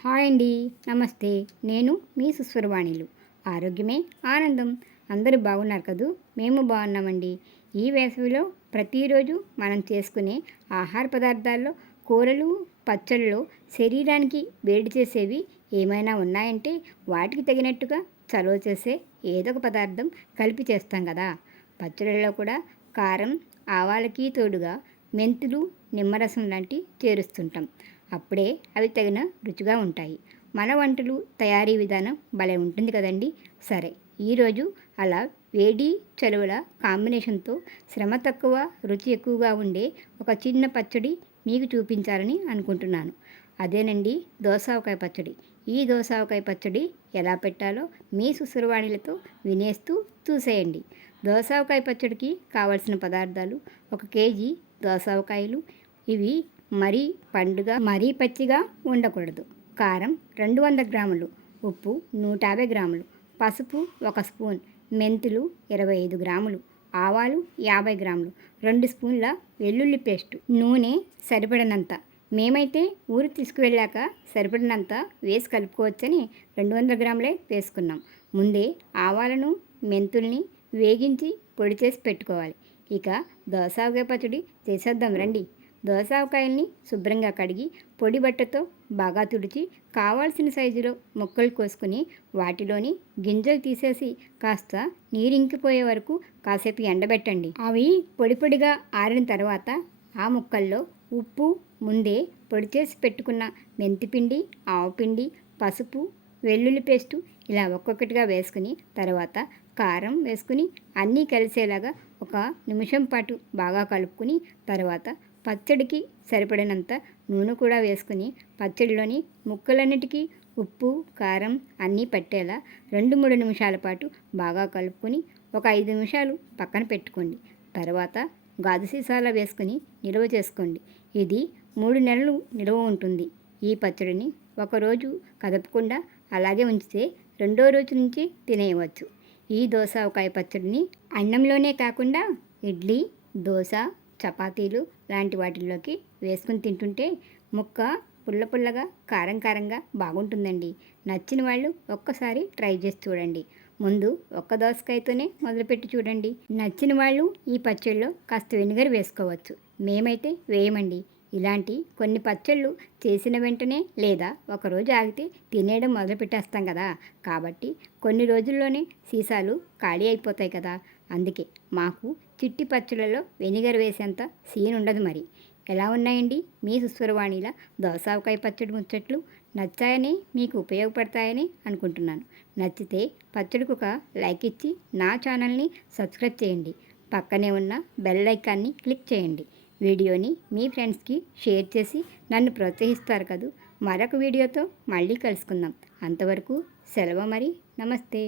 Hi అండి, నమస్తే. నేను మీ సుస్వరవాణిలు. ఆరోగ్యమే ఆనందం. అందరూ బాగున్నారు కదూ? మేము బాగున్నామండి. ఈ వేసవిలో ప్రతిరోజు మనం చేసుకునే ఆహార పదార్థాల్లో కూరలు, పచ్చళ్ళు శరీరానికి వేడి చేసేవి ఏమైనా ఉన్నాయంటే వాటికి తగినట్టుగా చలువ చేసే ఏదో ఒక పదార్థం కలిపి చేస్తాం కదా. పచ్చళ్ళలో కూడా కారం, ఆవాలకి తోడుగా మెంతులు, నిమ్మరసం లాంటివి చేరుస్తుంటాం. అప్పుడే అవి తగిన రుచిగా ఉంటాయి. మన వంటలు తయారీ విధానం భలే ఉంటుంది కదండి. సరే, ఈరోజు అలా వేడి చలువల కాంబినేషన్తో శ్రమ తక్కువ, రుచి ఎక్కువగా ఉండే ఒక చిన్న పచ్చడి మీకు చూపించాలని అనుకుంటున్నాను. అదేనండి దోసకాయ పచ్చడి. ఈ దోసకాయ పచ్చడి ఎలా పెట్టాలో మీ సుసురవాణిలతో వినేస్తూ చూసేయండి. దోసకాయ పచ్చడికి కావలసిన పదార్థాలు: 1 కేజీ దోసకాయలు. ఇవి మరీ పండుగ మరీ పచ్చిగా ఉండకూడదు. కారం 200 గ్రాములు, ఉప్పు 150 గ్రాములు, పసుపు 1 స్పూన్, మెంతులు 25 గ్రాములు, ఆవాలు 50 గ్రాములు, 2 స్పూన్ల వెల్లుల్లి పేస్టు, నూనె సరిపడినంత. మేమైతే ఊరు తీసుకువెళ్ళాక సరిపడినంత వేసి కలుపుకోవచ్చని 200 గ్రాములే వేసుకున్నాం. ముందే ఆవాలను, మెంతుల్ని వేగించి పొడి చేసి పెట్టుకోవాలి. ఇక దోసకాయ పచ్చడి చేసేద్దాం రండి. దోసకాయల్ని శుభ్రంగా కడిగి పొడి బట్టతో బాగా తుడిచి కావాల్సిన సైజులో ముక్కలు కోసుకుని వాటిలోని గింజలు తీసేసి కాస్త నీరింకిపోయే వరకు కాసేపు ఎండబెట్టండి. అవి పొడి పొడిగా ఆరిన తర్వాత ఆ ముక్కల్లో ఉప్పు, ముందే పొడి చేసి పెట్టుకున్న మెంతిపిండి, ఆవపిండి, పసుపు, వెల్లుల్లి పేస్టు ఇలా ఒక్కొక్కటిగా వేసుకుని తర్వాత కారం వేసుకుని అన్నీ కలిసేలాగా 1 నిమిషం పాటు బాగా కలుపుకుని తర్వాత పచ్చడికి సరిపడినంత నూనె కూడా వేసుకుని పచ్చడిలోని ముక్కలన్నిటికీ ఉప్పు, కారం అన్నీ పట్టేలా 2-3 నిమిషాల పాటు బాగా కలుపుకొని ఒక 5 నిమిషాలు పక్కన పెట్టుకోండి. తర్వాత గాజు సీసాలో వేసుకుని నిల్వ చేసుకోండి. ఇది 3 నెలలు నిల్వ ఉంటుంది. ఈ పచ్చడిని ఒకరోజు కదపకుండా అలాగే ఉంచితే రెండో రోజు నుంచి తినేయవచ్చు. ఈ దోసకాయ పచ్చడిని అన్నంలోనే కాకుండా ఇడ్లీ, దోశ, చపాతీలు లాంటి వాటిల్లోకి వేసుకుని తింటుంటే ముక్క పుల్ల పుల్లగా, కారం కారంగా బాగుంటుందండి. నచ్చిన వాళ్ళు ఒక్కసారి ట్రై చేసి చూడండి. ముందు ఒక్క దోసకాయతోనే మొదలుపెట్టి చూడండి. నచ్చిన వాళ్ళు ఈ పచ్చడిలో కాస్త వెనిగర్ వేసుకోవచ్చు. మేమైతే వేయమండి. ఇలాంటి కొన్ని పచ్చళ్ళు చేసిన వెంటనే లేదా ఒకరోజు ఆగితే తినేయడం మొదలుపెట్టేస్తాం కదా. కాబట్టి కొన్ని రోజుల్లోనే సీసాలు ఖాళీ అయిపోతాయి కదా. అందుకే మాకు చిట్టి పచ్చళ్ళలో వెనిగర్ వేసేంత సీన్ ఉండదు. మరి ఎలా ఉన్నాయండి మీ సుస్వరవాణిల దోసకాయ పచ్చడి ముచ్చట్లు? నచ్చాయని, మీకు ఉపయోగపడతాయని అనుకుంటున్నాను. నచ్చితే పచ్చడికి ఒక లైక్ ఇచ్చి నా ఛానల్ని సబ్స్క్రైబ్ చేయండి. పక్కనే ఉన్న బెల్ ఐకాన్ని క్లిక్ చేయండి. వీడియోని మీ ఫ్రెండ్స్కి షేర్ చేసి నన్ను ప్రోత్సహిస్తారు కదూ. మరొక వీడియోతో మళ్ళీ కలుసుకుందాం. అంతవరకు సెలవు మరి. నమస్తే.